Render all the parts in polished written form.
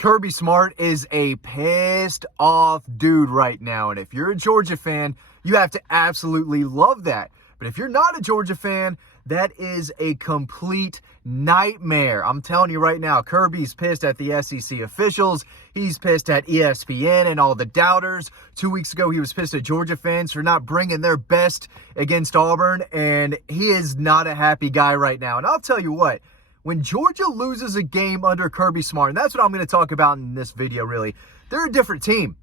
Kirby Smart is a pissed off dude right now. And if you're a Georgia fan, you have to absolutely love that. But if you're not a Georgia fan, that is a complete nightmare. I'm telling you right now, Kirby's pissed at the SEC officials. He's pissed at ESPN and all the doubters. 2 weeks ago, he was pissed at Georgia fans for not bringing their best against Auburn. And he is not a happy guy right now. And I'll tell you what, when Georgia loses a game under Kirby Smart, and that's what I'm going to talk about in this video, really, they're a different team.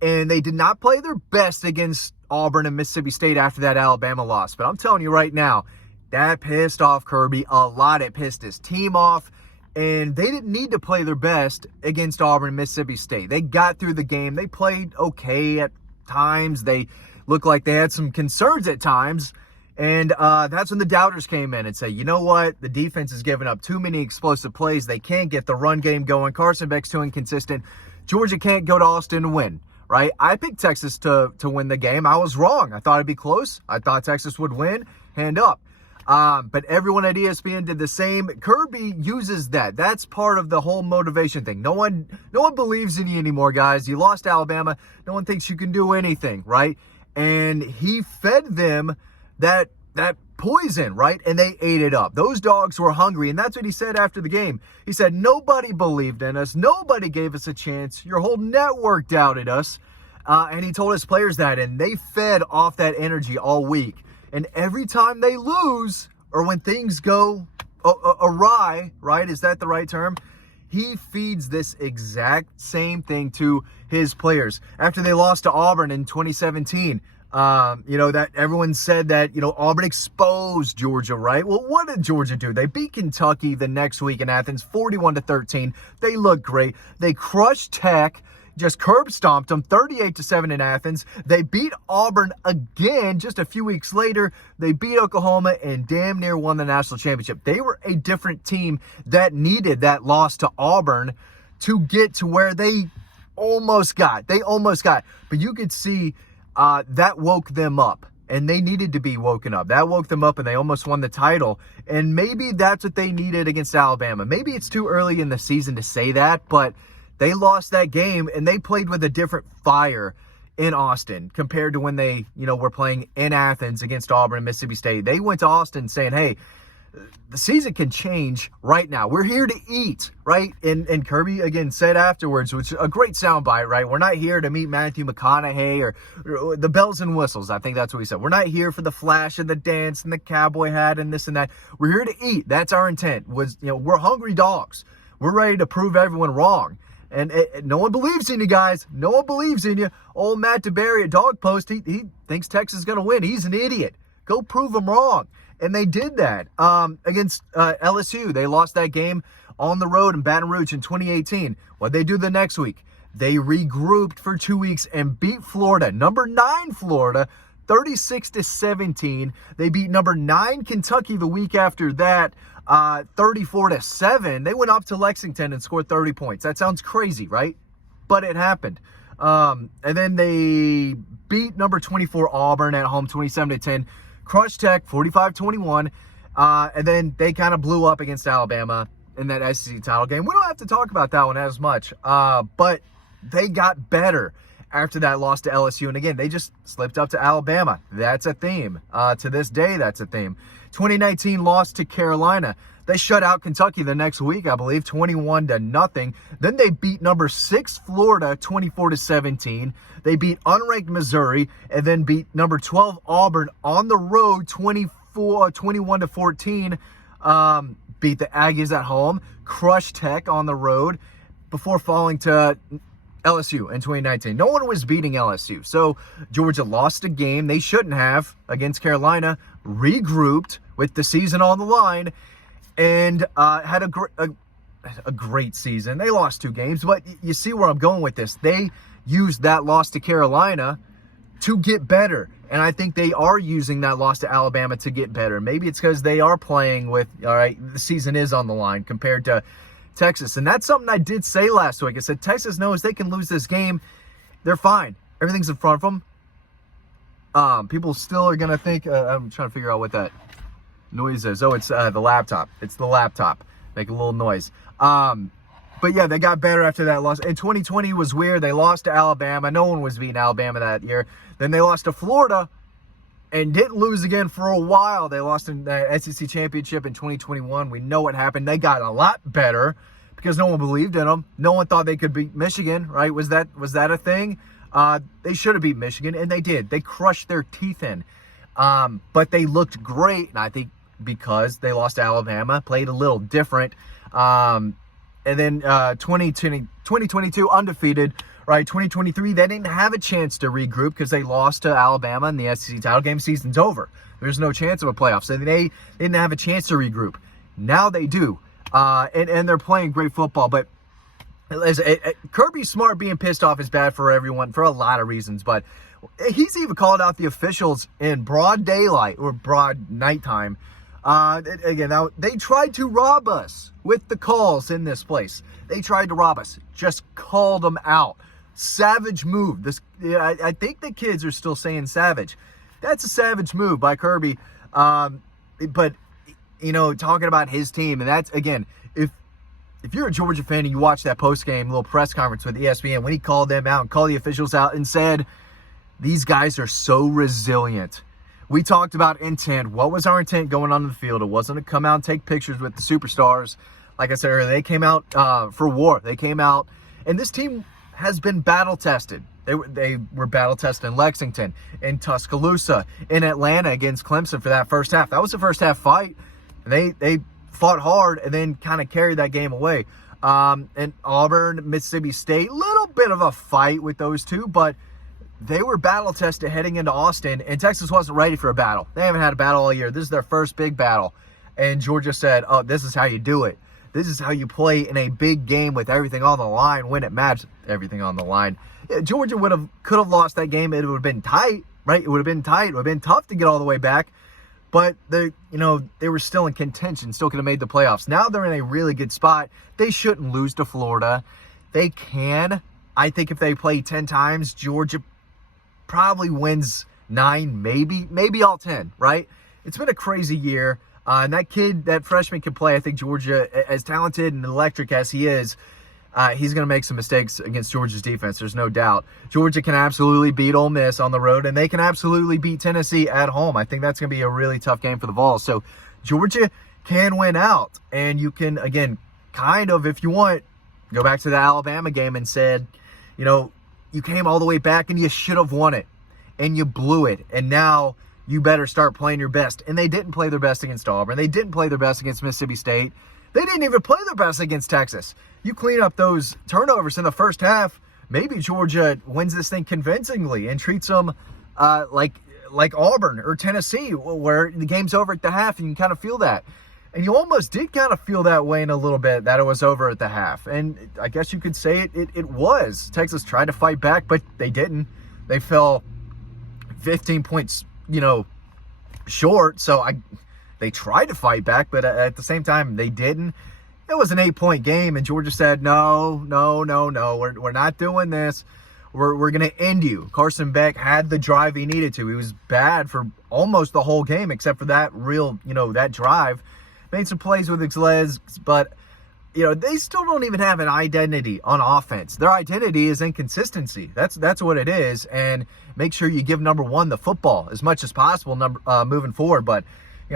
And they did not play their best against Auburn and Mississippi State after that Alabama loss. But I'm telling you right now, that pissed off Kirby a lot. It pissed his team off. And they didn't need to play their best against Auburn and Mississippi State. They got through the game. They played okay at times. They looked like they had some concerns at times. And that's when the doubters came in and say, you know what? The defense is giving up too many explosive plays. They can't get the run game going. Carson Beck's too inconsistent. Georgia can't go to Austin and win, right? I picked Texas to win the game. I was wrong. I thought it'd be close. I thought Texas would win. Hand up. But everyone at ESPN did the same. Kirby uses that. That's part of the whole motivation thing. No one believes in you anymore, guys. You lost Alabama. No one thinks you can do anything, right? And he fed them that poison, right? And they ate it up. Those dogs were hungry, and that's what he said after the game. He said, nobody believed in us. Nobody gave us a chance. Your whole network doubted us. And he told his players that, and they fed off that energy all week. And every time they lose, or when things go awry, right? Is that the right term? He feeds this exact same thing to his players. After they lost to Auburn in 2017, that everyone said that, Auburn exposed Georgia, right? Well, what did Georgia do? They beat Kentucky the next week in Athens, 41-13. They looked great. They crushed Tech, just curb stomped them, 38-7 in Athens. They beat Auburn again just a few weeks later. They beat Oklahoma and damn near won the national championship. They were a different team that needed that loss to Auburn to get to where they almost got. But you could see that woke them up, and they needed to be woken up. That woke them up, and they almost won the title. And maybe that's what they needed against Alabama. Maybe it's too early in the season to say that, but they lost that game, and they played with a different fire in Austin compared to when they, were playing in Athens against Auburn and Mississippi State. They went to Austin saying, hey, the season can change right now. We're here to eat, right? And Kirby, again, said afterwards, which is a great soundbite, right? We're not here to meet Matthew McConaughey or the bells and whistles. I think that's what he said. We're not here for the flash and the dance and the cowboy hat and this and that. We're here to eat. That's our intent. We're hungry dogs. We're ready to prove everyone wrong. And no one believes in you, guys. No one believes in you. Old Matt DeBerry at Dawg Post, he thinks Texas is going to win. He's an idiot. Go prove him wrong. And they did that against LSU. They lost that game on the road in Baton Rouge in 2018. What'd they do the next week? They regrouped for 2 weeks and beat Florida, number 9 Florida, 36-17. They beat number 9 Kentucky the week after that, 34-7. They went up to Lexington and scored 30 points. That sounds crazy, right? But it happened. And then they beat number 24 Auburn at home, 27-10. Crushed Tech, 45-21. And then they kind of blew up against Alabama in that SEC title game. We don't have to talk about that one as much. But they got better after that loss to LSU. And again, they just slipped up to Alabama. That's a theme. To this day, that's a theme. 2019 loss to Carolina. They shut out Kentucky the next week, I believe, 21-0. Then they beat number 6 Florida, 24-17. They beat unranked Missouri, and then beat number 12 Auburn on the road, 21-14. Beat the Aggies at home, crushed Tech on the road before falling to LSU in 2019. No one was beating LSU. So Georgia lost a game they shouldn't have against Carolina, regrouped with the season on the line, and had a great season. They lost 2 games, but you see where I'm going with this. They used that loss to Carolina to get better. And I think they are using that loss to Alabama to get better. Maybe it's because they are playing with, all right, the season is on the line compared to Texas. And that's something I did say last week. I said Texas knows they can lose this game. They're fine. Everything's in front of them. People still are going to think, I'm trying to figure out what that noise is. Oh, it's the laptop. It's the laptop. Make a little noise. But yeah, they got better after that loss. And 2020 was weird. They lost to Alabama. No one was beating Alabama that year. Then they lost to Florida and didn't lose again for a while. They lost in the SEC championship in 2021. We know what happened. They got a lot better because no one believed in them. No one thought they could beat Michigan, right? Was that a thing? They should have beat Michigan, and they did. They crushed their teeth in. But they looked great, and I think because they lost to Alabama, played a little different. And then 2022 undefeated, right? 2023, they didn't have a chance to regroup because they lost to Alabama in the SEC title game. Season's over. There's no chance of a playoff. So they didn't have a chance to regroup. Now they do. And they're playing great football. But Kirby Smart being pissed off is bad for everyone for a lot of reasons. But he's even called out the officials in broad daylight or broad nighttime. Again, now they tried to rob us with the calls in this place. They tried to rob us. Just called them out. Savage move. I think the kids are still saying savage. That's a savage move by Kirby. But, talking about his team, and that's, again, if you're a Georgia fan and you watch that post-game little press conference with ESPN, when he called them out and called the officials out and said, these guys are so resilient. We talked about intent. What was our intent going on in the field? It wasn't to come out and take pictures with the superstars. Like I said earlier, they came out for war. They came out, and this team has been battle-tested. They were battle-tested in Lexington, in Tuscaloosa, in Atlanta against Clemson for that first half. That was the first half fight. They fought hard and then kind of carried that game away. And Auburn, Mississippi State, little bit of a fight with those two, but they were battle-tested heading into Austin, and Texas wasn't ready for a battle. They haven't had a battle all year. This is their first big battle. And Georgia said, oh, this is how you do it. This is how you play in a big game with everything on the line when it matters. Everything on the line. Yeah, Georgia could have lost that game. It would have been tight, right? It would have been tight. It would have been tough to get all the way back. But they were still in contention, still could have made the playoffs. Now they're in a really good spot. They shouldn't lose to Florida. They can. I think if they play 10 times, Georgia probably wins 9, maybe all 10, right? It's been a crazy year. And that freshman can play. I think Georgia, as talented and electric as he is, he's going to make some mistakes against Georgia's defense. There's no doubt. Georgia can absolutely beat Ole Miss on the road, and they can absolutely beat Tennessee at home. I think that's going to be a really tough game for the Vols. So Georgia can win out. And you can, again, kind of, if you want, go back to the Alabama game and said, you came all the way back and you should have won it. And you blew it. And now you better start playing your best. And they didn't play their best against Auburn. They didn't play their best against Mississippi State. They didn't even play their best against Texas. You clean up those turnovers in the first half, maybe Georgia wins this thing convincingly and treats them like Auburn or Tennessee, where the game's over at the half and you can kind of feel that. And you almost did kind of feel that way in a little bit, that it was over at the half. And I guess you could say it was. Texas tried to fight back, but they didn't. They fell 15 points, short. So they tried to fight back, but at the same time, they didn't. It was an 8-point game, and Georgia said, no, we're not doing this. We're going to end you. Carson Beck had the drive he needed to. He was bad for almost the whole game, except for that that drive. Made some plays with his legs, but, they still don't even have an identity on offense. Their identity is inconsistency. That's what it is, and make sure you give number one the football as much as possible moving forward, but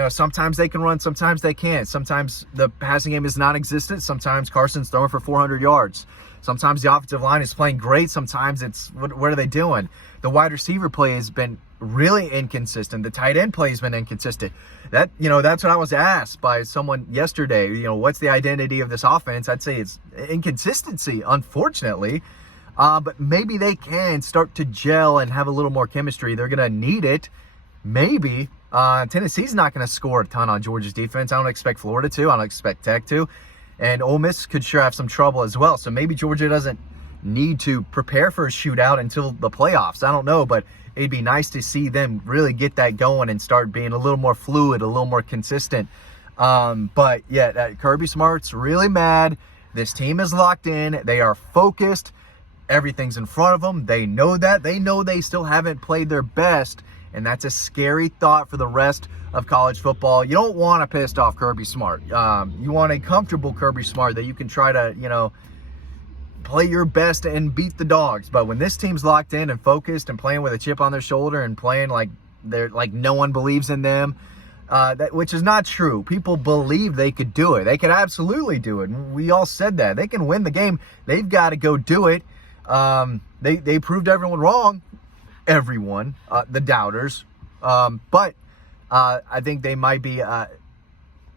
sometimes they can run, sometimes they can't. Sometimes the passing game is non-existent. Sometimes Carson's throwing for 400 yards. Sometimes the offensive line is playing great. Sometimes it's, what are they doing? The wide receiver play has been really inconsistent. The tight end play has been inconsistent. That's what I was asked by someone yesterday. What's the identity of this offense? I'd say it's inconsistency, unfortunately. But maybe they can start to gel and have a little more chemistry. They're going to need it. Maybe. Tennessee's not going to score a ton on Georgia's defense. I don't expect Florida to. I don't expect Tech to. And Ole Miss could sure have some trouble as well. So maybe Georgia doesn't need to prepare for a shootout until the playoffs. I don't know, but it'd be nice to see them really get that going and start being a little more fluid, a little more consistent. But yeah, Kirby Smart's really mad. This team is locked in. They are focused. Everything's in front of them. They know that. They know they still haven't played their best. And that's a scary thought for the rest of college football. You don't want a pissed off Kirby Smart. You want a comfortable Kirby Smart that you can try to, play your best and beat the Dogs. But when this team's locked in and focused and playing with a chip on their shoulder and playing like they're like no one believes in them, which is not true. People believe they could do it. They could absolutely do it. We all said that. They can win the game. They've got to go do it. They proved everyone wrong. Everyone, the doubters. But I think they might be.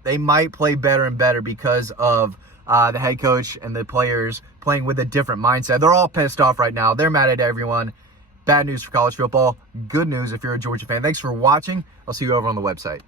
They might play better and better because of the head coach and the players playing with a different mindset. They're all pissed off right now. They're mad at everyone. Bad news for college football. Good news if you're a Georgia fan. Thanks for watching. I'll see you over on the website.